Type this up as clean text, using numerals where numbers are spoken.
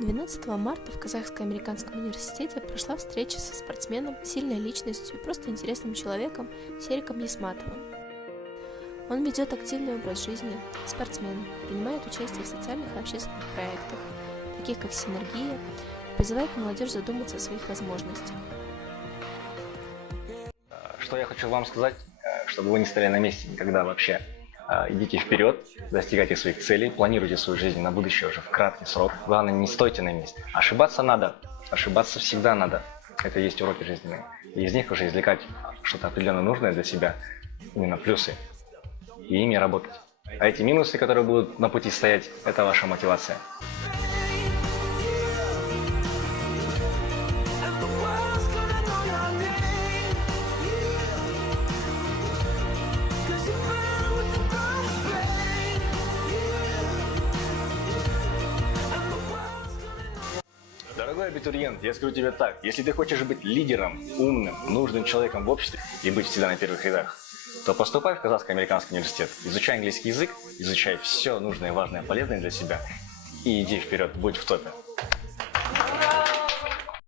12 марта в Казахско-американском университете прошла встреча со спортсменом, сильной личностью и просто интересным человеком Сериком Ясматовым. Он ведет активный образ жизни, спортсмен, принимает участие в социальных и общественных проектах, таких как «Синергия», призывает молодежь задуматься о своих возможностях. Что я хочу вам сказать, чтобы вы не стояли на месте никогда вообще. Идите вперед, достигайте своих целей, планируйте свою жизнь на будущее уже в краткий срок. Главное, не стойте на месте. Ошибаться надо, ошибаться всегда надо. Это и есть уроки жизненные. И из них уже извлекать что-то определенно нужное для себя, именно плюсы, и ими работать. А эти минусы, которые будут на пути стоять, это ваша мотивация. Дорогой абитуриент, я скажу тебе так, если ты хочешь быть лидером, умным, нужным человеком в обществе и быть всегда на первых рядах, то поступай в Казахско-американский университет, изучай английский язык, изучай все нужное, важное, полезное для себя и иди вперед, будь в топе.